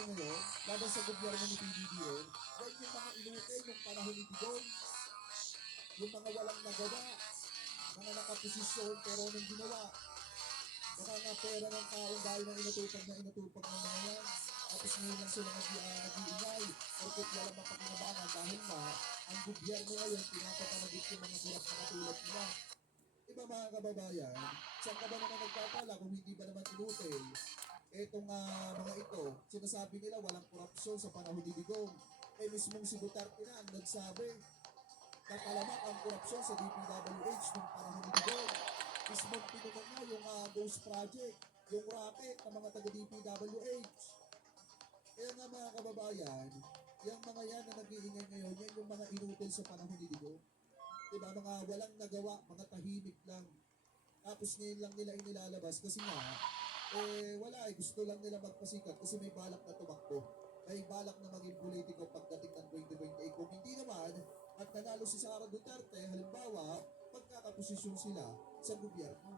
ngayon, laban sa gobyerno ni PBBM, yan yung mga inute yung panahon ni Digong, yung mga walang nagawa, mga nakaposisyon pero anong ginawa, baka nga pera ng taong bayan na inutupag ng mga yan. Tapos ngayon lang sila nag-iingay, porkit walang mapakinabangan dahil nga, ang gobyerno ngayon, pinapapalagit yung mga hirap na katulad nila. Diba mga kababayan, saan ka ba naman nagpapala kung hindi ba naman inutil? Etong mga ito, sinasabi nila walang korupsyon sa panahon ni Digong. Eh mismong si Duterte na ang nagsabi, tatalamak ang korupsyon sa DPWH nung panahon ni Digong. Mismong pinunong na yung Ghost Project, yung racket ng mga taga-DPWH. Kaya nga mga kababayan, yung mga yan na nag-iingay ngayon, yan yung mga inutil sa panahon ni Digong. Diba, mga walang nagawa, mga tahimik lang. Tapos ngayon lang nila inilalabas kasi nga, wala gusto lang nila magpasikat kasi may balak na tumakbo. May balak na maging politiko pagdating ng 2028. Kung hindi naman, at nanalo si Sara Duterte, halimbawa, magkakaposisyon sila sa gobyerno.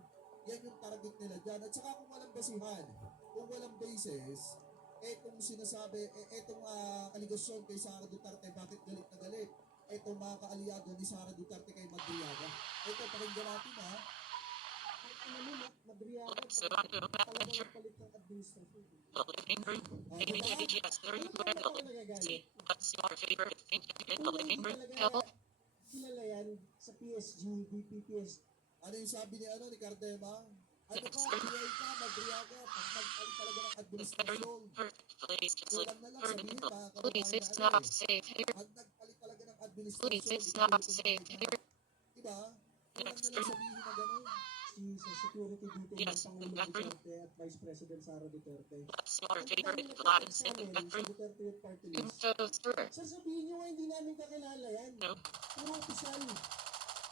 Yan yung target nila dyan. At saka kung walang basihan, kung walang basis, etong sinasabi, etong aligasyon kay Sara Duterte, bakit galit na galit? Etong mga kaalyado ni Sara Duterte kay Madriaga. Ito, pakinggan natin ha. Madriaga, talagang palit ng administrasyon. Kilala yan sa PSG, BPPS. Ano yung sabi ni Cardema? Ano ka, PI ka, Madriaga, pag nagpalit talaga ng administrasyon. Kulang na lang sabihin, mga kababayan na pag nagpalit talaga ng administrasyon, diba? Kulang na lang sabihin na gano'n. Sa security dito ng Pangulong Duterte at Vice President Sara Duterte. Ang dami nagkakit sa amin sa Duterte Youth Party List. Sasabihin nyo, hindi namin kakilala yan. Puro opisyal.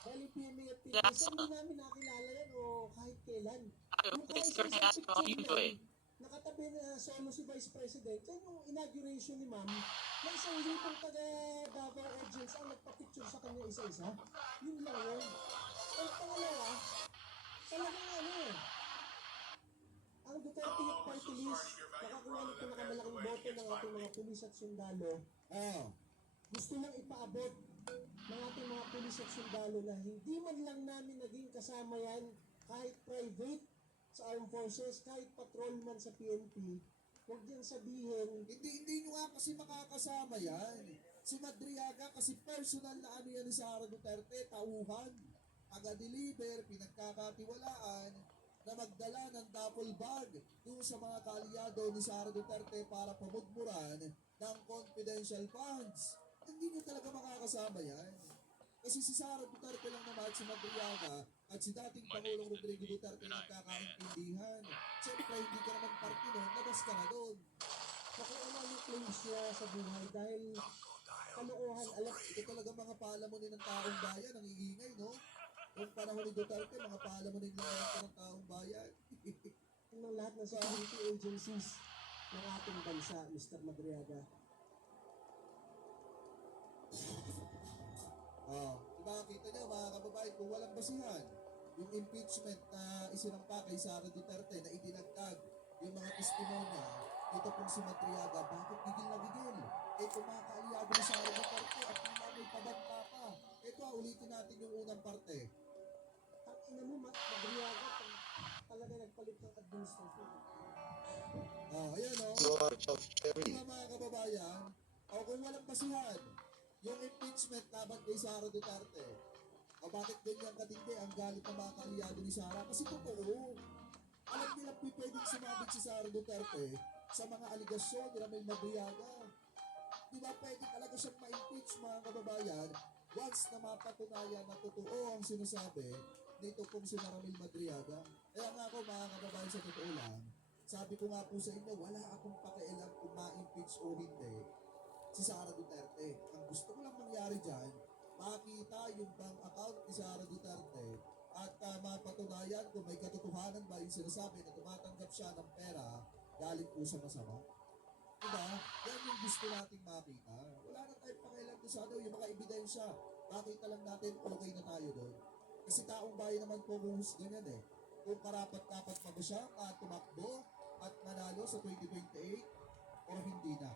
Dahil PMA at PPS, hindi namin nakilala yan o kahit kailan. Yung kahit sa isang picture yan, nakatabi na solo si Vice President, yan yung inauguration ni Ma'am, na isang lipong taga Davao Agents ang nagpa-picture sa kanya isa-isa. Yun lang yun. Ang pangalawa, talagang ang Duterte Youth Party List, nakakuha ng pinakamalaking boto ng ating mga pulis at sundalo. Gusto lang ipaabot ng ating mga pulis at sundalo na hindi man lang namin naging kasama yan kahit private sa armed forces, kahit patrolman sa PNP. Huwag yan sabihin, hindi nyo nga kasi makakasama yan. Si Madriaga kasi personal na ano yan ni Sara Duterte, tauhan, taga-deliver, pinagkakatiwalaan, na magdala ng duffel bag doon sa mga kaalyado ni Sara Duterte para pamudmuran ng confidential funds. Hindi nyo talaga makakasama yan. Kasi si Sara Duterte lang naman at si Madriaga at si dating Pangulong Rodrigo Duterte nagkakaintindihan. Siyempre, hindi ka naman party nun, labas ka na doon. Nakuha yung claims niya sa buhay dahil kalokohan. Alam, ito talaga mga palamunin ng taong bayan, ang iingay, no? Kung panahon ni Duterte, mga palamunin lang ng taong bayan. Ng lahat ng security agencies ng ating bansa, Mr. Madriaga. Makikita nyo mga kababayan, kung walang basihan, yung impeachment na isinampa kay Sara Duterte na idinagtag yung mga testimonya, ito pong si Madriaga, bakit gigil na gigil? Ito mga kaalyado ni Sara Duterte at may pabanta pa. Ito, ulitin natin yung unang parte. Ina mo, Madriaga, talaga nagpalit ng administrasyon. Ayan mga kababayan, kung walang basihan, yung impeachment laban kay Sara Duterte, bakit ganyan katindi ang galit ng mga kaalyado ni Sara? Kasi totoo, alam nila pwedeng sumabit si Sara Duterte sa mga aligasyon ni Ramil Madriaga. Di ba pwede talaga siyang ma-impeach mga kababayan once na mapatunayan na totoo ang sinasabi nito pong si Ramil Madriaga. Kaya nga ako mga kababayan, sa totoo lang, sabi ko nga po sa inyo, wala akong pakialam kung ma-impeach o hindi si Sara Duterte. Ang gusto ko lang mangyari dyan, makita yung bank account ni Sara Duterte at mapatunayan kung may katotohanan ba yung sinasabi na tumatanggap siya ng pera galing po sa masama. Diba? Yan yung gusto nating makita. Wala na tayong pakialam doon sa yung mga ebidensya. Makita lang natin, okay na tayo doon. Kasi taong bayan naman po humusga niyan Kung karapat-dapat pa ba siya tumakbo at manalo sa 2028, o o hindi na?